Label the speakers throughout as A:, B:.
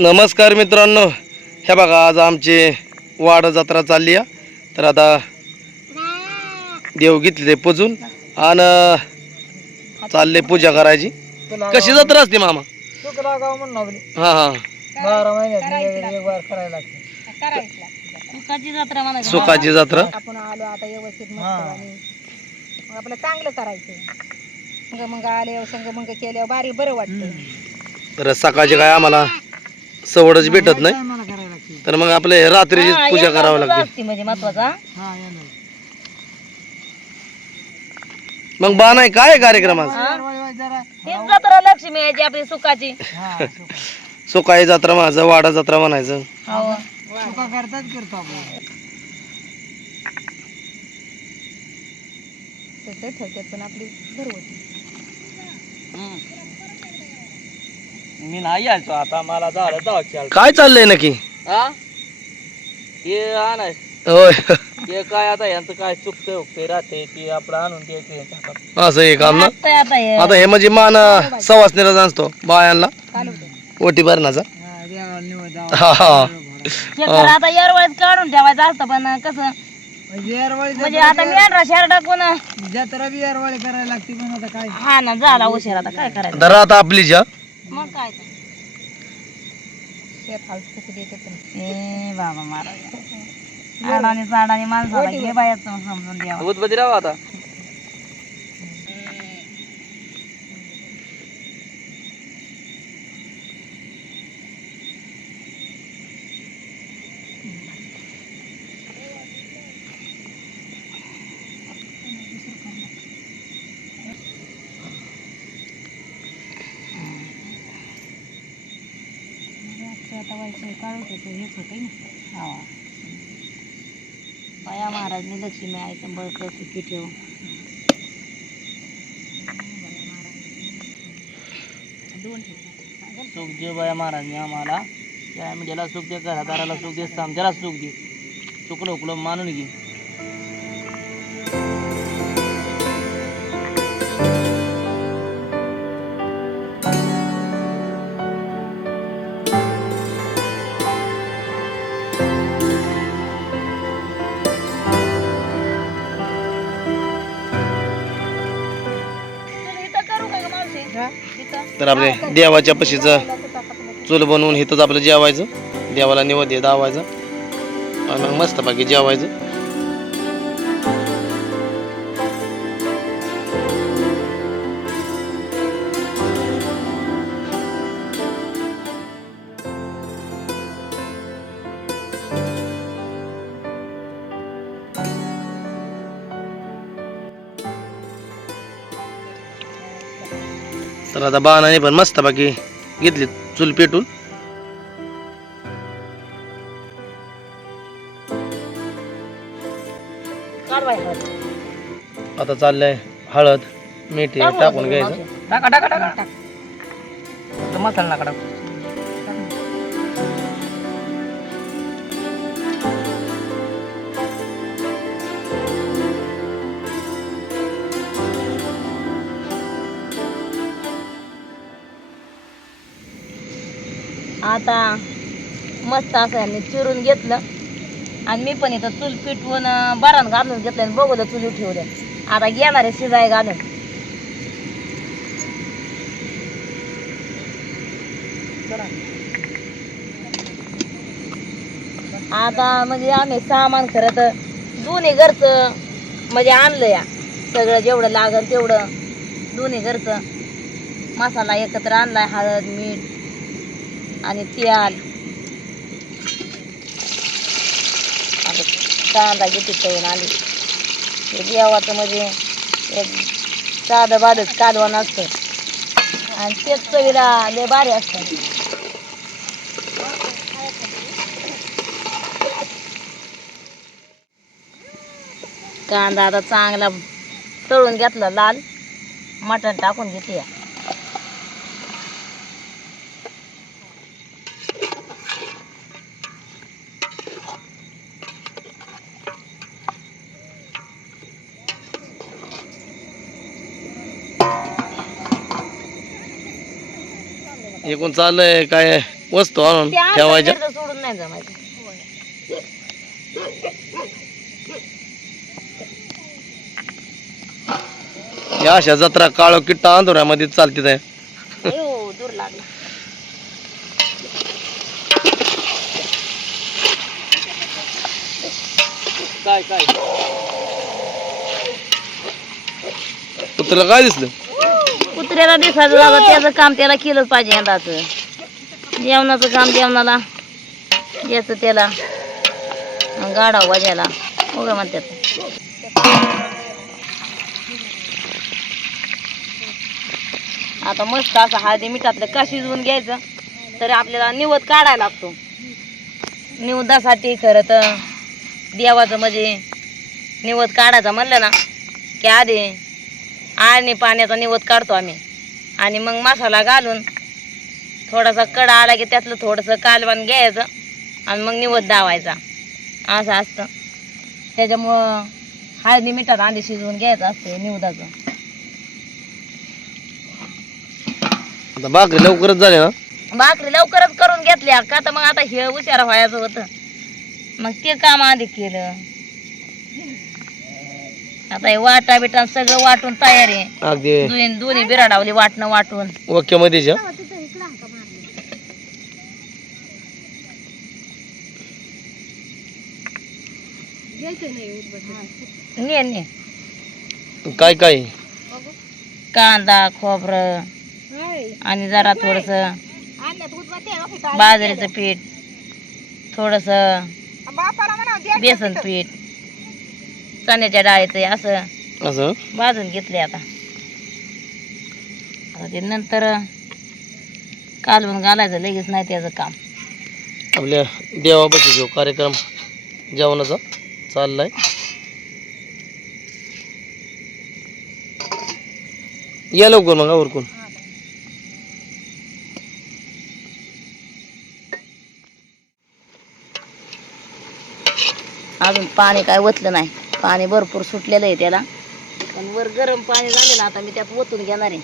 A: नमस्कार मित्रांनो. हे बघा आज आमची वाड जत्रा चालली आहे. तर आता देव घेतले पुजून आणि चालले पूजा करायची. कशी जत्रा असते मामा? हा हा.
B: बारा महिन्यात
C: सुखाची जत्रा म्हणायची.
A: सुखाची जत्रा.
C: आपण आलो आता व्यवस्थित मस्त. आणि मग आपलं चांगलं करायचं. मग मग आल्यावर संग मग केल्यावर बारी बरं वाटतं.
A: तर सकाळची काय आम्हाला? सवडच भेटत नाही.
B: मला करायला लागते.
A: तर मग आपले रात्रीची
C: हा,
A: पूजा
C: याचा
A: करावी
C: सुद्धा
A: लागते.
C: असते म्हणजे महत्त्वाचा.
B: हा येणार
A: मग बा नाही काय आहे कार्यक्रम आज
B: वळी वळी जरा.
C: हीच जत्रा लक्ष्मी यायची आपली सुखाची.
B: हा सुका
A: सुकाळी जत्रा माझं वाडा जत्रा म्हणायचं.
C: हो.
B: सुका करतात करतो आपण.
C: तसं ठेवतात पण आपली घरगुती.
B: मी नाही यायचो आता मला झालं जाऊ
A: काय चाललंय नक्की?
B: हा? हे आणाय
A: होय.
B: हे काय आता यांचं काय चुकतं उकते राहते ते आपलं आणून द्यायचं यांच्या हातात.
A: असं आहे काम ना?
C: आता आता हे
A: आता हे म्हणजे मान सवासनीला असतो बायांना. ओटी भरण्याचा?
B: हा.
A: हा हा.
C: हे खरं आता यारवळीत काढून ठेवायचं असतं पण कसं? म्हणजे आता मेंढरा शेर टाकून
B: जत्रा बी करायला लागते पण आता काय?
C: हा ना झाला उशीर आता काय करायचं?
A: धरा आता आपली ज्या.
C: मग काय तर. पण. ए बाबा महाराज आडाने चाडाने माणसाला घे बायाचं समजून द्यावं
B: उदबत्ती राहा आता
C: बाया महाराजने लक्ष्मी आईचं बळकं सुखी ठेव.
B: सुख दे बाया महाराजने आम्हाला. त्या मीडियाला सुख दे घरादाराला सुख दे समजायला सुख दे. चुकलं उकलं मानून घे.
A: तर आपले देवाच्या पशीचं चूल बनवून इथंच आपलं जेवायचं. देवाला निवेद्य दावायचं. आणि मग मस्तपैकी जेवायचं. तर आता बाणाने पण मस्त बाकी घेतली चूल पेटून. आता चाललंय हळद मीठ टाकून घ्यायचं.
B: टाका टाका टाका. तो मसाला
C: आता मस्त असं यांनी चिरून घेतलं. आणि मी पण इथं चूल पिटवून बरान घालून घेतलं आणि बघू चुली ठेवलं आता घेणार आहे शिजाय घालून. आता म्हणजे आम्ही सामान खरं तर दोन्ही घरचं म्हणजे आणलं या. सगळं जेवढं लागल तेवढं दोन्ही घरचं मसाला एकत्र आणलाय हळद मीठ. आणि त्याल आता कांदा किती तळून आली. हे देवाचं म्हणजे एक साधं बाधच कालवण असतं आणि तेच चवीला लय भारी असतं. कांदा आता चांगला तळून घेतला लाल. मटण टाकून घेते.
A: एकूण चाललंय काय वस्तू आणून ठेवायच्या.
C: सोडून नाही जमायचं.
A: या अशा जत्रा काळो किट्टा आंदोऱ्यामध्ये चालते त्या
C: अयो दूर लागला.
B: काय
A: दिसलं?
C: कुत्र्याला दिसायचं दादा त्याचं काम त्याला केलंच पाहिजे यंदाचं. जेवणाचं काम जेवणाला याचं त्याला. गाडा वाजायला. उगा म्हणतात. आता मस्त असं हळदी मिठातलं का शिजवून घ्यायचं तर आपल्याला निवत काढायला लागतो. निवदासाठी खरं तर देवाचं म्हणजे निवत काढायचं म्हणलं ना की आधी आणि पाण्याचा निवत काढतो आम्ही. आणि मग मसाला घालून थोडासा कडा आला की त्यातलं थोडंसं कालवण घ्यायचं आणि मग निवत दावायचा. असं असतं. त्याच्यामुळं हळदी मिठात आधी शिजवून घ्यायचं असतं निवदाचं.
A: आता भाकरी लवकरच झाले ना?
C: भाकरी लवकरच करून घेतल्या का तर मग आता हे उशारा व्हायचं होतं. मग ते काम आधी केलं. आता हे वाटा बिटा सगळं वाटून तयार आहे.
A: अगदी.
C: दोन्ही दोन्ही बिराडावली वाटणं वाटून.
A: जा.
C: ने ने
A: काय काय?
C: कांदा खोबरं आणि जरा थोडस बाजरीचं पीठ थोडस बेसन पीठ. चण्याच्या डाळीचं असं
A: असं?
C: भाजून घेतले आता. ते नंतर कालवून घालायचं लगेच नाही त्याचं काम.
A: आपल्या देवापाशी जो कार्यक्रम जेवणाचा चाललाय. या लवकर मग उरकून
C: अजून पाणी काय ओतलं नाही. पाणी भरपूर सुटलेलं आहे त्याला. पण वर गरम पाणी झालेलं आता मी त्यात ओतून घेणार आहे.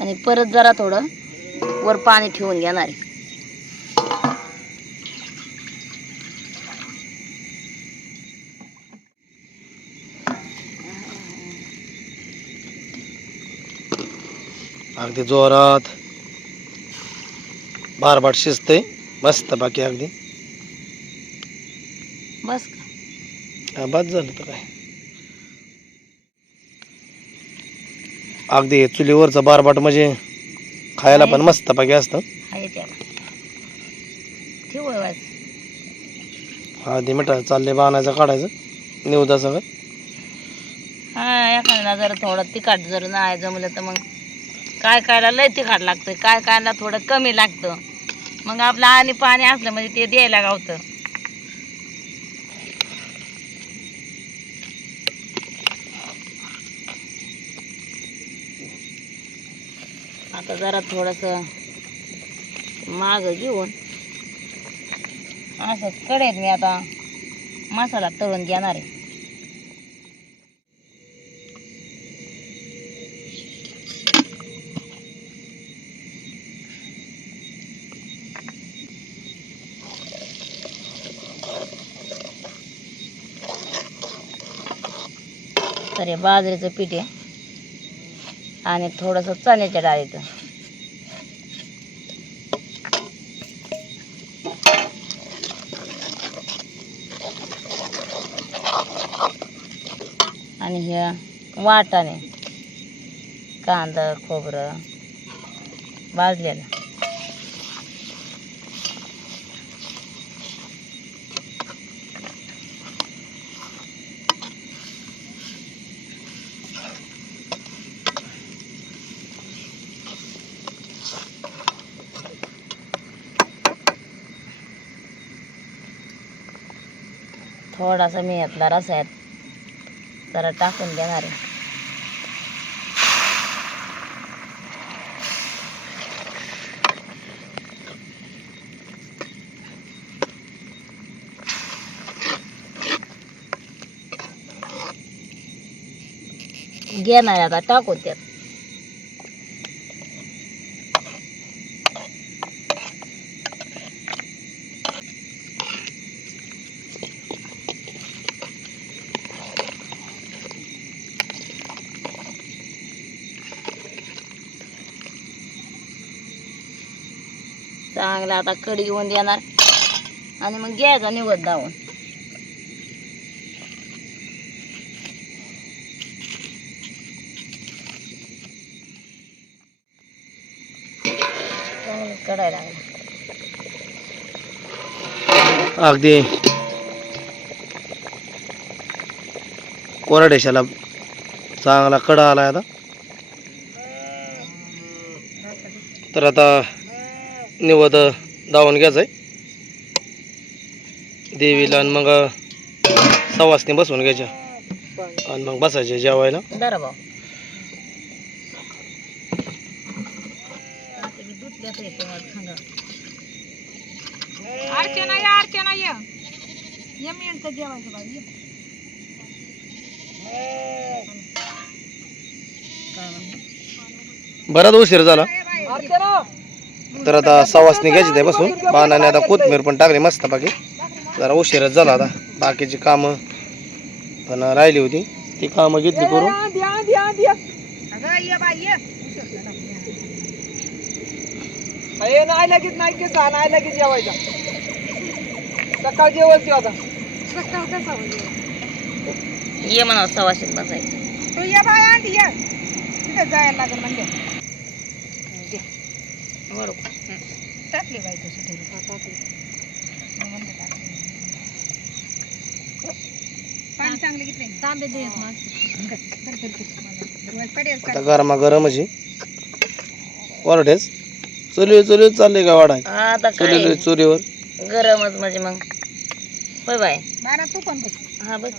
C: आणि परत जरा थोडं वर पाणी ठेवून घेणार आहे.
A: अगदी जोरात. बारबाट शिजतंय. मस्त बाकी अगदी.
C: बस का?
A: हा, बाद झालं तर काय. अगदी हे चुलीवरचं बारबाट म्हणजे खायला पण मस्त बाकी असतं.
C: वाज
A: हळदी मिठा चालले बाणायचं काढायचं. निवदा सगळं.
C: हा जर थोडं तिखट जर नाही जमलं तर मग काय कायला लय तिखट लागतं काय कायला थोडं कमी लागतं. मग आपलं आणि पाणी असलं म्हणजे ते द्यायला गावतं. आता जरा थोडस माग घेऊन असंच कडेत मी आता मसाला तळून घेणार आहे. ते बाजरीचं पीठ आहे. आणि थोडंसं चण्याच्या डाळीचं. आणि हे वाटाणे कांदा खोबरं भाजलेलं. थोड़ा थोडासा मी यातला रसा यात जरा टाकून घेणार आहे घेणार आता टाकू त्यात आता कडी घेऊन देणार. आणि मग घ्यायचा निवड धावून कडायला लागला.
A: अगदी. कोरडेशाला चांगला कडा आला आता. तर आता निवद दावून घ्यायचं आहे देवीला आणि मग सवासने बसवून घ्यायच्या. आणि मग बसायचे जेवायला.
C: दरा भाऊ.
D: अर्चना या अर्चना या ये मिळतं जेवायचं बाई ये.
A: बराच उशीर झाला. तर आता सवासने घ्यायची ते बसून. बाणाने आता कोथमीर पण टाकली मस्त बाकी जरा उशीरच झाला आता. बाकीची कामं पण राहिली होती. ती कामं घेतली करून.
D: अगं ये बाई ये
B: नाही लगेच नाही की नाही लगेच जेवायचा. सकाळ जेवण आता.
D: सकाळ कसा होईल
C: ये म्हणा सवाशीत बसायचं.
D: तू ये बाय आंटी ये. तिथे जायला लागेल म्हणजे
C: बरोबर.
D: टाकली बाई तशी ठेवली. पाणी चांगलं घेतलं तांबे दे पडेल
A: आता गरमा आहे वरडेच चुली चुली चालले का वाढाय?
C: आता
A: चुली
C: काय
A: चुलीवर.
C: गरमच म्हणजे मग. होय बाय.
D: बारा तू पण बस.
C: हा बस.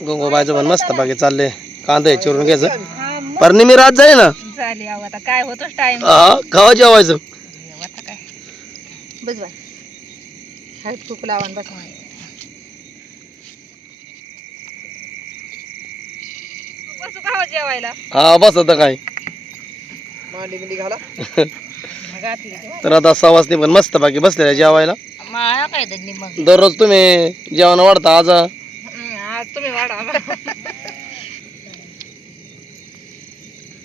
A: गंगोबायचं पण मस्त बाकी चालले कांदा चिरून घ्यायचं.
D: हा मग.
A: मी रात जाई ना?
D: झाली अहो आता काय होतोच टाइम
A: हा खावा जेवायचं.
D: बस बाय. हळद तूप लावून बस. बसू का हो जेवायला
A: हा बस आता काय.
B: मांडी बिंडी घाला.
D: मग घातली तेव्हा.
A: तर आता सवासने पण मस्त बाकी बसलेल्या जेवायला.
C: काय मग?
A: दररोज तुम्ही जेवण वाढता आज?
D: हम्म, आज तुम्ही वाढा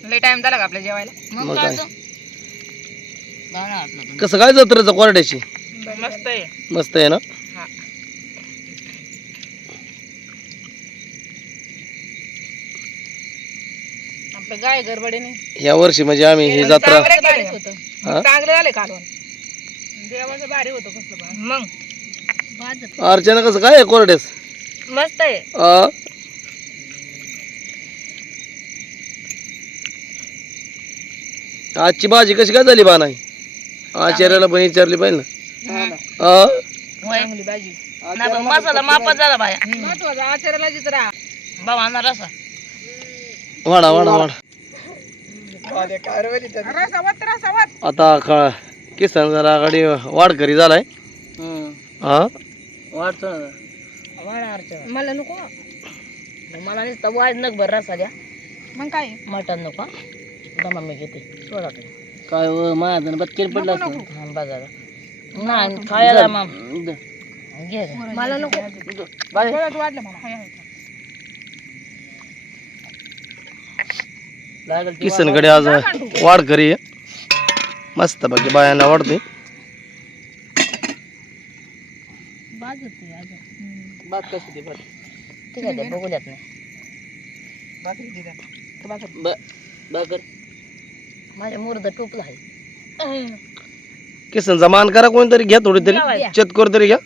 D: लय टाइम झाला का आपल्या जेवायला?
C: मग
A: मग
C: काय?
A: काय?
C: तर?
A: कसं काय जत्रेचं कोरड्याची
D: मस्त आहे.
A: मस्त आहे ना?
D: हा. आपलं गाय गडबडीने
A: या वर्षी म्हणजे आम्ही ही जत्रा
D: चांगलं होतं.
A: हा?
D: चांगलं झालं कालवण. देवाचं भारी होतं कसलं मग?
A: अर्चना कसं काय आहे कोरडेस
C: मस्त आहे.
A: आ? आजची भाजी कशी काय झाली बा नाही? आचार्याला पण विचारली पाहिजे ना.
D: चांगली भाजी
C: नाही पण मसाला मापात झाला बाया.
D: महत्वाचं आचार्याला राहा
C: बाबा रसा
A: वाडा वाडा वाडा
D: रसा वत रसा वत
A: आता ख किसन जरा गाडी वाढकरी झालाय. हा?
B: वाटतो
C: वाढा अर्चना
D: मला नको.
C: मला नुसतं वाढ नग बरं रसा द्या.
D: मग काय?
C: मटण नको. दमा मी घेते. सोडा. तुम्ही
B: काय माझ्या बत्केर पडलं
D: नको,
B: असतं.
C: हा बघा नाही खायला मग. घे. रे.
D: मला नको. परत वाढलं मला हाय, हाय.
B: लागल
A: किसनकडे आज वाढकरी आहे मस्त बाकी बायांना वाढते.
C: अजून
B: भात कशी
C: ठीक आहे बघूल्यात नाही.
D: भाकरी दे त्याला. तो भाकरी.
B: ब- भाकर
C: माझ्या मुर्द टोपला आहे
A: किसनचा मान करा कोणतरी घ्या थोडी तरी. चतकोर तरी घ्या.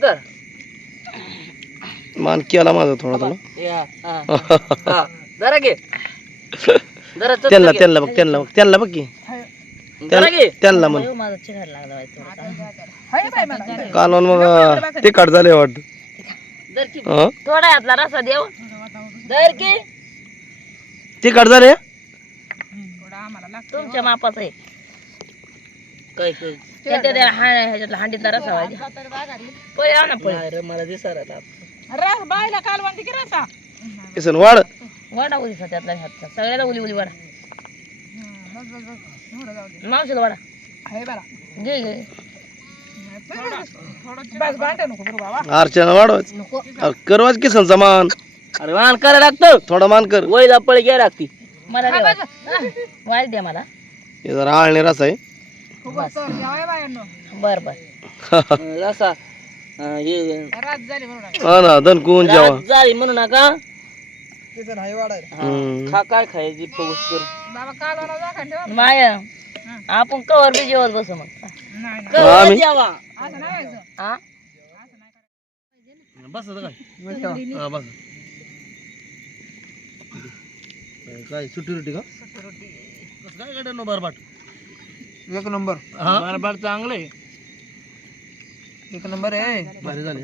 B: दर.
A: मान केला माझा थोडा थोडा.
B: हा. हा. जरा घे.
A: त्यांना. त्यांना बघ त्यांना बघ त्यांना बघ की. त्यांना म्हण.
D: मला
A: कालवण मग ते काट झाले वाटत.
B: दर की.
C: थोडा यातला रसा देव.
B: दर की.
A: ते
D: आम्हाला लागतो
C: तुमच्या मापाचा आहे
B: काय काय
C: त्या त्या- त्या हा- ह्याच्यातला हांडीतला रसा पळे ना पळे
B: रे, मला दिसायला
D: रस बायला कालवण दे की रसा
A: किसन वाढ
C: वाडा त्यातला हातचा सगळ्याला उली उली वाडा मावशीला वाडा घे घे
A: अर्चना वाढवायच
C: नको
A: करवाच किसनचा मान
B: अरे मान करा लागतं
A: थोडा मान कर.
B: वयला पळ घ्या लागती
C: मला दे वाट. वाट द्या मला.
A: हे जरा आळणी रस आहे.
C: बर बर.
B: अं, असा अं, हे
A: हा ना दणकून जेवा
B: रात झाली म्हणू नका. हा,
A: हम्म.
B: खा काय खायची
C: माया आपण कवर बी जेवत बसू मग.
A: आम्ही
B: जेवा.
C: हा
A: बस काय? बस. काय सुट्टी रुटी का? काय गाड्या बरबाट?
B: एक नंबर.
A: हा?
B: बरबार चांगले एक नंबर आहे.
A: भारी झाली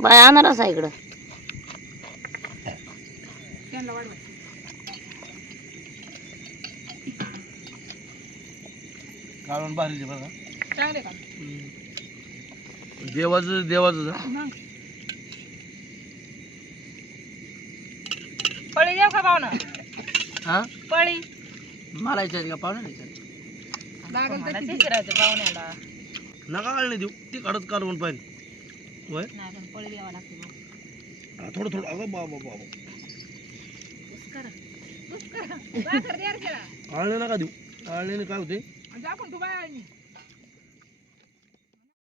C: बाय अनारस आहे इकडं.
A: काढून भारी बघा देवाचं देवाचं
C: देऊ का पाहुणा
B: हा?
C: पळी.
B: मला विचार का? पाहुणे
C: शिरायचं पाहुण्याला?
A: नका काढणे देऊ. ती काढत काढून पाहिजे होय?
C: पळी द्यावा लागते
A: हा, थोडं थोडं. अगं बाबा बाबा. आळणे नका देऊ. आळण्याने काय होते